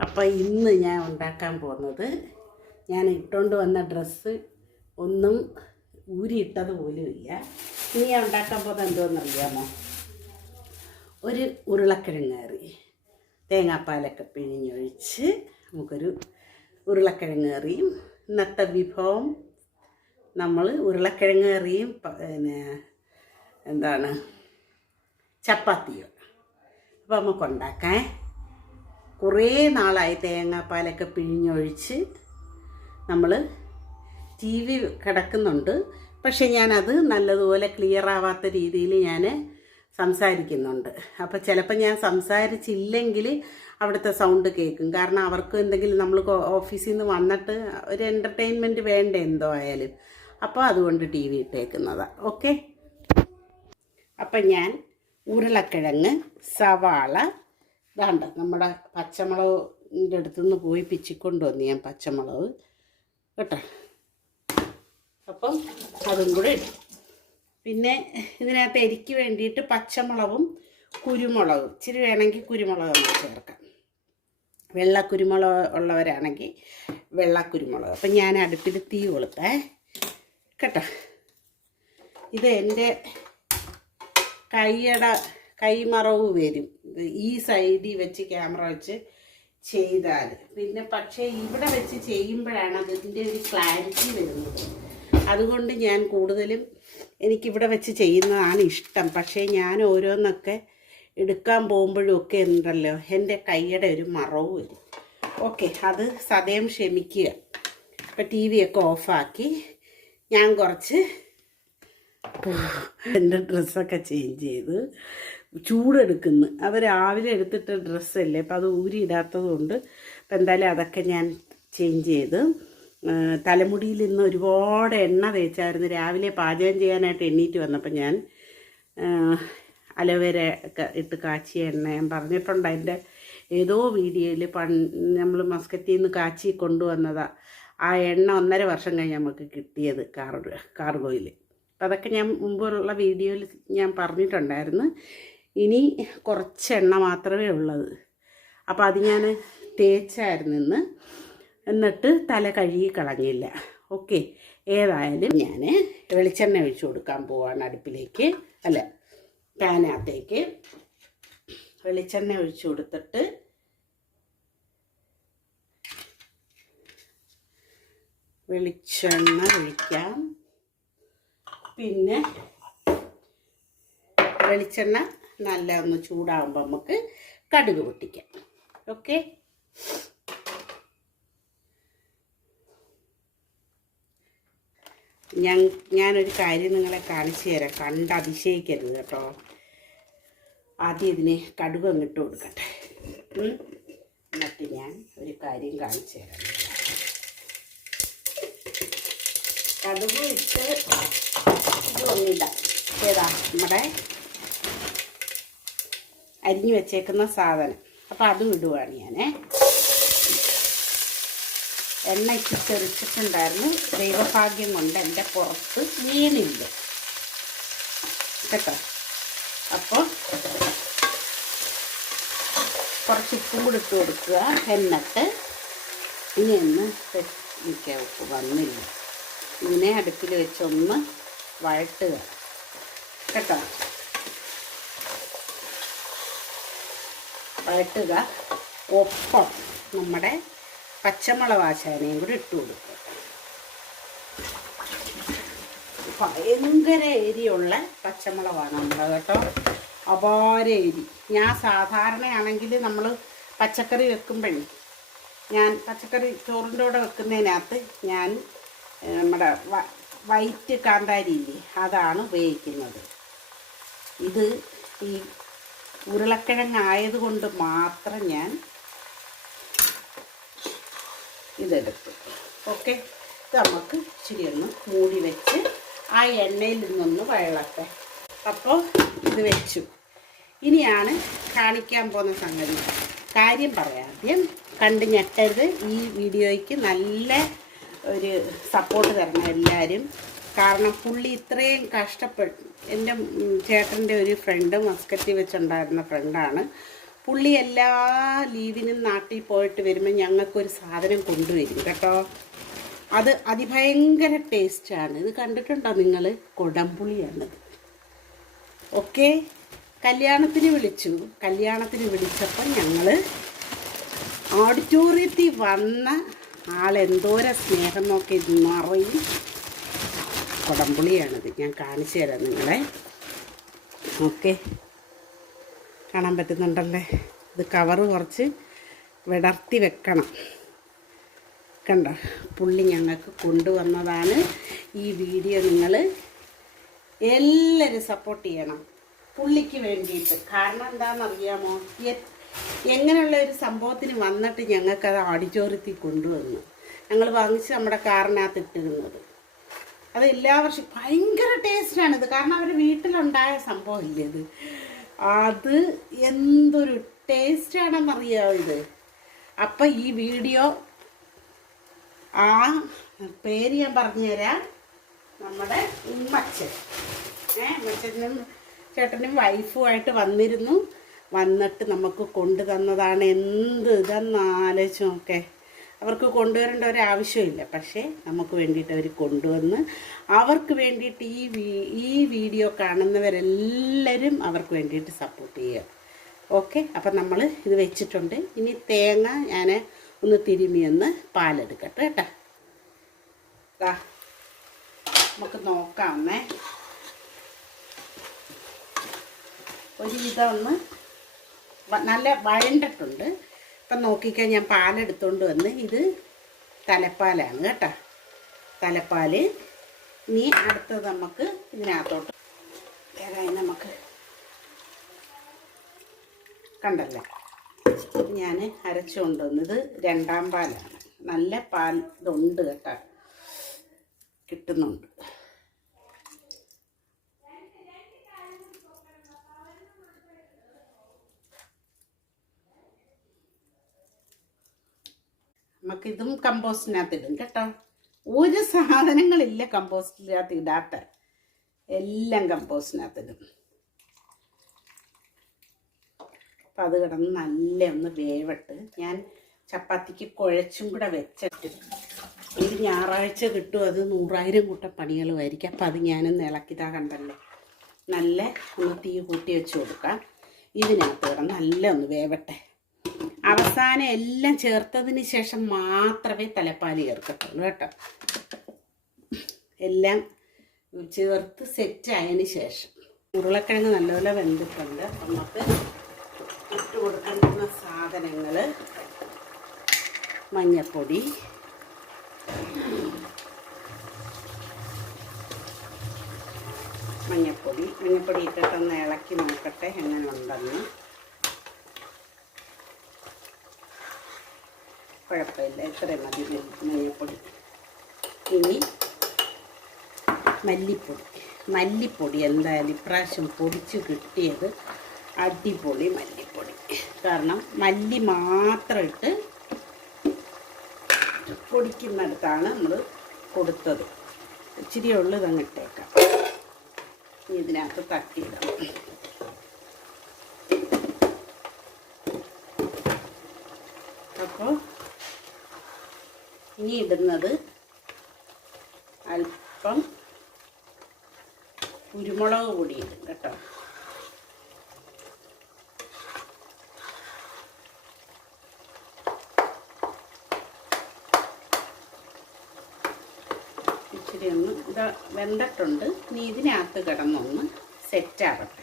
അപ്പോൾ ഇന്ന് ഞാൻ ഉണ്ടാക്കാൻ പോകുന്നത് ഞാൻ ഇട്ടുകൊണ്ട് വന്ന ഡ്രസ്സ് ഒന്നും ഊരിയിട്ടത് പോലുമില്ല ഇനി ഞാൻ ഉണ്ടാക്കാൻ പോകുന്നത് എന്തോന്നറിയാമോ ഒരു ഉരുളക്കിഴങ്ങ് കറി. തേങ്ങാപ്പാലൊക്കെ പിഴിഞ്ഞൊഴിച്ച് നമുക്കൊരു ഉരുളക്കിഴങ്ങ് കറിയും ഇന്നത്തെ വിഭവം നമ്മൾ ഉരുളക്കിഴങ്ങ് കറിയും പിന്നെ എന്താണ്? ചപ്പാത്തിയോ. അപ്പോൾ നമുക്ക് ഉണ്ടാക്കാൻ കുറേ നാളായി തേങ്ങാപ്പാലൊക്കെ പിഴിഞ്ഞൊഴിച്ച് നമ്മൾ ടി വി കിടക്കുന്നുണ്ട്. പക്ഷെ ഞാനത് നല്ലതുപോലെ ക്ലിയർ ആവാത്ത രീതിയിൽ ഞാൻ സംസാരിക്കുന്നുണ്ട്. അപ്പോൾ ചിലപ്പോൾ ഞാൻ സംസാരിച്ചില്ലെങ്കിൽ അവിടുത്തെ സൗണ്ട് കേൾക്കും. കാരണം അവർക്ക് എന്തെങ്കിലും നമ്മൾ ഓഫീസിൽ നിന്ന് വന്നിട്ട് ഒരു എന്റർടൈൻമെന്റ് വേണ്ട എന്തോ ആയാലും. അപ്പോൾ അതുകൊണ്ട് ടി വി ഇട്ടേക്കുന്നതാണ് ഓക്കെ അപ്പം ഞാൻ ഉരുളക്കിഴങ്ങ് സവാള ഇതാണ്ട് നമ്മുടെ പച്ചമുളകിന്റെ അടുത്തുനിന്ന് പോയി പിച്ചിക്കൊണ്ട് വന്നു ഞാൻ പച്ചമുളക്. കേട്ടോ? അപ്പം അതും കൂടെ ഇടും. പിന്നെ ഇതിനകത്ത് എരിക്ക് വേണ്ടിയിട്ട് പച്ചമുളകും കുരുമുളകും. ഇച്ചിരി വേണമെങ്കിൽ കുരുമുളക് നമുക്ക് ചേർക്കാം. വെള്ള കുരുമുളക് ഉള്ളവരാണെങ്കിൽ വെള്ള കുരുമുളക് അപ്പം ഞാൻ അടുപ്പിൽ തീ കൊളുത്തേ. കേട്ടോ? ഇത് എന്റെ കൈയുടെ കൈമറവ് വരും. ഈ സൈഡിൽ വെച്ച് ക്യാമറ വെച്ച് ചെയ്താൽ പിന്നെ പക്ഷേ ഇവിടെ വെച്ച് ചെയ്യുമ്പോഴാണ് അതിന്റെ ഒരു ക്ലാരിറ്റി വരുന്നത്. അതുകൊണ്ട് ഞാൻ കൂടുതലും എനിക്കിവിടെ വെച്ച് ചെയ്യുന്നതാണ് ഇഷ്ടം. പക്ഷേ ഞാൻ ഓരോന്നൊക്കെ എടുക്കാൻ പോകുമ്പോഴൊക്കെ ഉണ്ടല്ലോ എന്റെ കൈയുടെ ഒരു മറവ് വരും. ഓക്കെ അത് സദയം ക്ഷമിക്കുക. ഇപ്പം ടി വി ഒക്കെ ഓഫാക്കി ഞാൻ കുറച്ച് എന്റെ ഡ്രസ്സൊക്കെ ചേഞ്ച് ചെയ്ത് ചൂടെടുക്കുന്നു. അത് രാവിലെ എടുത്തിട്ട ഡ്രസ്സല്ലേ അപ്പം അത് ഊരിയിടാത്തത് കൊണ്ട് അപ്പം എന്തായാലും അതൊക്കെ ഞാൻ ചേഞ്ച് ചെയ്ത്. തലമുടിയിൽ നിന്ന് ഒരുപാട് എണ്ണ തേച്ചായിരുന്നു. രാവിലെ പാചകം ചെയ്യാനായിട്ട് എണ്ണീറ്റ് വന്നപ്പോൾ ഞാൻ അലോവേര ഇട്ട് കാച്ചിയ എണ്ണ ഞാൻ പറഞ്ഞിട്ടുണ്ട്. അതിന്റെ ഏതോ വീഡിയോയിൽ പൺ നമ്മൾ മസ്കറ്റിൽ നിന്ന് കാച്ചി കൊണ്ടുവന്നതാണ് ആ എണ്ണ ഒന്നര വർഷം കഴിഞ്ഞ് നമുക്ക് കിട്ടിയത് കാർ കാർഗോയിൽ അപ്പം അതൊക്കെ ഞാൻ മുമ്പുള്ള വീഡിയോയിൽ ഞാൻ പറഞ്ഞിട്ടുണ്ടായിരുന്നു. ഇനി കുറച്ച് എണ്ണ മാത്രമേ ഉള്ളത്. അപ്പോൾ അത് ഞാൻ തേച്ചായിരുന്നു ഇന്ന്. എന്നിട്ട് തല കഴുകി കളഞ്ഞില്ല. ഓക്കെ. ഏതായാലും ഞാൻ വെളിച്ചെണ്ണ ഒഴിച്ചു കൊടുക്കാൻ പോവാണ് അടുപ്പിലേക്ക്. അല്ല പാനകത്തേക്ക് വെളിച്ചെണ്ണ ഒഴിച്ചു കൊടുത്തിട്ട് വെളിച്ചെണ്ണ ഒഴിക്കാം. പിന്നെ വെളിച്ചെണ്ണ നല്ല ഒന്ന് ചൂടാവുമ്പോൾ നമുക്ക് കടുക് പൊട്ടിക്കാം. ഓക്കെ? ഞാനൊരു കാര്യം നിങ്ങളെ കാണിച്ചു തരാം. കണ്ട് അതിശയിക്കരുത് കേട്ടോ. ആദ്യം ഇതിന് കടുക് അങ്ങിട്ട് കൊടുക്കട്ടെ. എന്നിട്ട് ഞാൻ ഒരു കാര്യം കാണിച്ചു തരാം. കടുക് ഇട്ട് ഇത് ഒന്നിടാം ഏതാ നമ്മുടെ അരിഞ്ഞു വെച്ചേക്കുന്ന സാധനം. അപ്പം അതും ഇടുവാണ് ഞാനേ. എണ്ണ ഇച്ചി തെറിച്ചിട്ടുണ്ടായിരുന്നു. ദൈവഭാഗ്യം കൊണ്ട് എന്റെ പുറത്ത് വീണില്ല. കേട്ടോ? അപ്പോൾ കുറച്ച് ഉപ്പും കൂടി ഇട്ട് കൊടുക്കുക. എന്നിട്ട് ഇനി ഒന്ന് എനിക്ക് ഉപ്പ് വന്നില്ല. ഇതിനെ അടുപ്പിൽ വെച്ചൊന്ന് വഴട്ടുക. കേട്ടോ? വഴട്ടുക ഒപ്പം നമ്മുടെ പച്ചമുളക് ആശാനയും കൂടി ഇട്ട് കൊടുക്കുക. ഭയങ്കര എരിയുള്ള പച്ചമുളകാണ് നമ്മുടെ കേട്ടോ. അപാര എരി. ഞാൻ സാധാരണയാണെങ്കിൽ നമ്മൾ പച്ചക്കറി വെക്കുമ്പോഴേ ഞാൻ പച്ചക്കറി ചോറിന്റെ കൂടെ വെക്കുന്നതിനകത്ത് ഞാൻ നമ്മുടെ വൈറ്റ് കാന്താരി ഇല്ലേ അതാണ് ഉപയോഗിക്കുന്നത്. ഇത് ഈ ഉരുളക്കിഴങ്ങ് ആയതുകൊണ്ട് മാത്രം ഞാൻ ഇതെടുത്തു. ഓക്കെ ഇത് നമുക്ക് ഇച്ചിരി ഒന്ന് മൂടി വെച്ച് ആ എണ്ണയിൽ നിന്നൊന്ന് വഴളട്ടെ. അപ്പോൾ ഇത് വെച്ചു. ഇനിയാണ് കാണിക്കാൻ പോകുന്ന സംഗതി. കാര്യം പറയാം. ആദ്യം കണ്ട് ഞെട്ടരുത്. ഈ വീഡിയോയ്ക്ക് നല്ല ഒരു സപ്പോർട്ട് തരണം എല്ലാവരും. കാരണം പുള്ളി ഇത്രയും കഷ്ടപ്പെട്ടു. എന്റെ ചേട്ടന്റെ ഒരു ഫ്രണ്ട് മസ്കറ്റിൽ വെച്ചുണ്ടായിരുന്ന ഫ്രണ്ടാണ് പുള്ളി എല്ലാ ലീവിനും നാട്ടിൽ പോയിട്ട് വരുമ്പോൾ ഞങ്ങൾക്കൊരു സാധനം കൊണ്ടുവരും കേട്ടോ. അത് അതിഭയങ്കര ടേസ്റ്റാണ് ഇത് കണ്ടിട്ടുണ്ടോ നിങ്ങൾ? കൊടംപുളിയാണിത് ഓക്കെ കല്യാണത്തിന് വിളിച്ചു. കല്യാണത്തിന് വിളിച്ചപ്പോൾ ഞങ്ങൾ ഓഡിറ്റോറിയത്തിൽ വന്ന ആളെന്തോര സ്നേഹം നോക്കി നിറയും. കൊടംപുളിയാണിത്. ഞാൻ കാണിച്ചു തരാം നിങ്ങളെ. ഓക്കെ. കാണാൻ പറ്റുന്നുണ്ടല്ലേ? ഇത് കവറ് കുറച്ച് വിടർത്തി വെക്കണം. കണ്ട? പുള്ളി ഞങ്ങൾക്ക് കൊണ്ടുവന്നതാണ്. ഈ വീഡിയോ നിങ്ങൾ എല്ലാവരും സപ്പോർട്ട് ചെയ്യണം. പുള്ളിക്ക് വേണ്ടിയിട്ട്. കാരണം എന്താണെന്നറിയാമോ? എങ്ങനെയുള്ള ഒരു സംഭവത്തിന് വന്നിട്ട് ഞങ്ങൾക്കത് ഓഡിറ്റോറിയത്തിൽ കൊണ്ടുവന്നു. ഞങ്ങൾ വാങ്ങിച്ച് നമ്മുടെ കാറിനകത്ത് ഇട്ടിരുന്നത്. അത് എല്ലാ വർഷവും ഭയങ്കര ടേസ്റ്റാണ് ഇത്. കാരണം അവരുടെ വീട്ടിലുണ്ടായ സംഭവം ഇല്ലേ ഇത്? അത് എന്തൊരു ടേസ്റ്റാണെന്നറിയാമോ ഇത്? അപ്പം ഈ വീഡിയോ ആ പേര് ഞാൻ പറഞ്ഞുതരാം. നമ്മുടെ ഉമ്മച്ചൻ. ഏ ഉമ്മച്ചനും ചേട്ടനും വൈഫുമായിട്ട് വന്നിരുന്നു. വന്നിട്ട് നമുക്ക് കൊണ്ടു തന്നതാണ് എന്ത് ഇതെന്ന് ആലോചിച്ച് നോക്കേ. അവർക്ക് കൊണ്ടുവരേണ്ട ഒരു ആവശ്യമില്ല. പക്ഷേ നമുക്ക് വേണ്ടിയിട്ട് അവർ കൊണ്ടുവന്ന് അവർക്ക് വേണ്ടിയിട്ട് ഈ ഈ വീഡിയോ കാണുന്നവരെല്ലാവരും അവർക്ക് വേണ്ടിയിട്ട് സപ്പോർട്ട് ചെയ്യുക. ഓക്കെ അപ്പം നമ്മൾ ഇത് വെച്ചിട്ടുണ്ട്. ഇനി തേങ്ങ ഞാൻ ഒന്ന് തിരുമിയൊന്ന് പാലെടുക്കട്ടെ കേട്ടോ. നമുക്ക് നോക്കാമെന്നേ ഒരുവിധം ഒന്ന് വ- നല്ല വഴണ്ടിട്ടുണ്ട്. ഇപ്പം നോക്കിക്കാൻ ഞാൻ പാലെടുത്തോണ്ട് വന്ന് ഇത് തലപ്പാലാണ് കേട്ടോ. തലപ്പാൽ. ഇനി അടുത്തത് നമുക്ക് ഇതിനകത്തോട്ട് വേറെ നമുക്ക് കണ്ടല്ലോ? ഞാൻ അരച്ചു കൊണ്ടുവന്നത് രണ്ടാം പാലാണ്. നല്ല പാൽ ഇതുണ്ട് കേട്ടോ. കിട്ടുന്നുണ്ട്. നമുക്കിതും കമ്പോസ്റ്റിനകത്ത് ഇടും കേട്ടോ. ഒരു സാധനങ്ങളില്ല കമ്പോസ്റ്റിനകത്ത് ഇടാത്ത എല്ലാം കമ്പോസ്റ്റിനകത്ത് ഇടും അപ്പം അത് കിടന്ന് നല്ല ഒന്ന് വേവട്ട് ഞാൻ ചപ്പാത്തിക്ക് കുഴച്ചും കൂടെ വെച്ചിട്ട് ഒരു ഞായറാഴ്ച കിട്ടും. അത് നൂറായിരം കൂട്ട പണികളുമായിരിക്കും. അപ്പം അത് ഞാനൊന്ന് ഇളക്കിതാ കണ്ടല്ലോ. നല്ല ഒന്ന് തീ കൂട്ടി വെച്ച് കൊടുക്കാം. ഇതിനകത്ത് കിടന്ന് നല്ല ഒന്ന് വേവട്ടെ. അവസാനം എല്ലാം ചേർത്തതിന് ശേഷം മാത്രമേ തലപ്പാൽ ചേർക്കത്തുള്ളൂ കേട്ടോ. എല്ലാം ചേർത്ത് സെറ്റ് ആയതിന് ശേഷം. ഉരുളക്കിഴങ്ങ് നല്ലപോലെ വെന്തിട്ടുണ്ട്. നമുക്ക് ഇട്ട് കൊടുക്കുന്ന സാധനങ്ങൾ മഞ്ഞൾപ്പൊടി മഞ്ഞൾപ്പൊടി മഞ്ഞൾപ്പൊടി ഇട്ടിട്ടൊന്ന് ഇളക്കി നോക്കട്ടെ എങ്ങനെ ഉണ്ടെന്ന് കുഴപ്പമില്ല. ഇത്രയും മതി. മഞ്ഞൾപ്പൊടി ഇനി മല്ലിപ്പൊടി. മല്ലിപ്പൊടി എന്തായാലും ഇപ്രാവശ്യം പൊടിച്ച് കിട്ടിയത് അടിപൊളി മല്ലിപ്പൊടി. കാരണം മല്ലി മാത്രം ഇട്ട് പൊടിക്കുന്നിടത്താണ് നമ്മൾ കൊടുത്തത്. ഇച്ചിരി ഉള്ളതങ്ങ് ഇട്ടേക്കാം. ഇനി ഇതിനകത്ത് തട്ടിയിടാം അപ്പോൾ ഇനി ഇടുന്നത് അല്പം കുരുമുളക് പൊടി ഇടും കേട്ടോ. ഇച്ചിരി ഒന്ന് ഇത് വെന്തിട്ടുണ്ട്. ഇനി ഇതിനകത്ത് കിടന്നൊന്ന് സെറ്റാവട്ടെ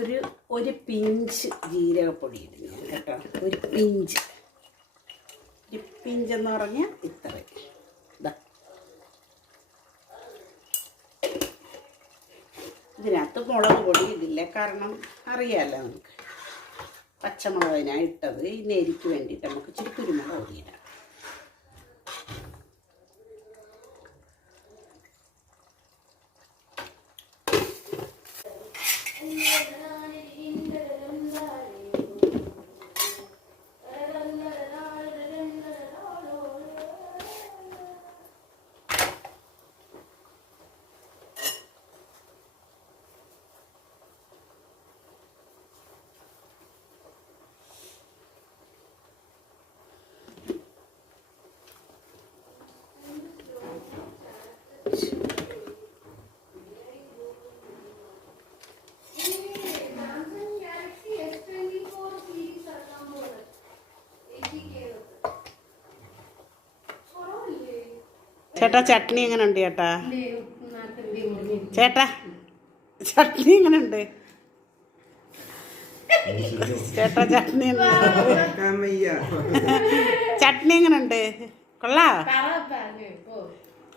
ഒരു ഒരു പിഞ്ച് ജീരകപ്പൊടി ഇടും ഞാൻ കേട്ടോ. ഒരു പിഞ്ച്. ഒരു പിഞ്ചെന്ന് പറഞ്ഞാൽ ഇത്രയും. ഇതാ ഇതിനകത്ത് മുളക് പൊടി ഇടില്ല കാരണം അറിയാമല്ലോ നമുക്ക്. പച്ചമുളകിനായിട്ടത് ഈ നേരിക്ക് വേണ്ടിയിട്ട് നമുക്ക് ഇച്ചിരി കുരുമുളക് പൊടി ചേട്ടാ ചട്നി എങ്ങനെ ഉണ്ട് ചേട്ടാ ചേട്ടാ ചട്നി എങ്ങനെ ഉണ്ട് ചേട്ടാ ചട്നി ചട്നി എങ്ങനെ ഉണ്ട് കൊള്ളാ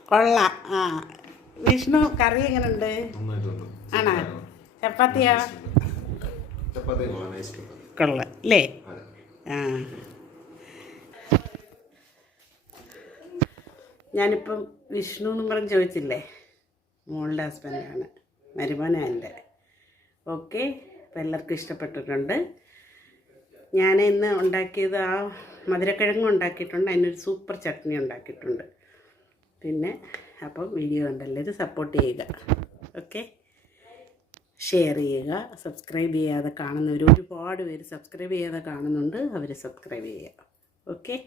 കൊള്ളാ ആ. വിഷ്ണു കറി എങ്ങനെ ഉണ്ട് ആണോ? ചപ്പാത്തിയോ? കൊള്ളാം. അല്ലേ ആ. ഞാനിപ്പം വിഷ്ണു എന്നും പറഞ്ഞ് ചോദിച്ചില്ലേ? മോളുടെ ഹസ്ബൻഡാണ് മരുമോനാ എന്റെ. ഓക്കെ. അപ്പം എല്ലാവർക്കും ഇഷ്ടപ്പെട്ടിട്ടുണ്ട്. ഞാൻ ഇന്ന് ഉണ്ടാക്കിയത് ആ മധുരക്കിഴങ്ങ് ഉണ്ടാക്കിയിട്ടുണ്ട്. അതിനൊരു സൂപ്പർ ചട്നി ഉണ്ടാക്കിയിട്ടുണ്ട്. പിന്നെ അപ്പം വീഡിയോ ഉണ്ടല്ലേ സപ്പോർട്ട് ചെയ്യുക. ഓക്കെ. ഷെയർ ചെയ്യുക. സബ്സ്ക്രൈബ് ചെയ്യാതെ കാണുന്നവർ ഒരുപാട് പേര് സബ്സ്ക്രൈബ് ചെയ്യാതെ കാണുന്നുണ്ട്. അവർ സബ്സ്ക്രൈബ് ചെയ്യുക. ഓക്കെ.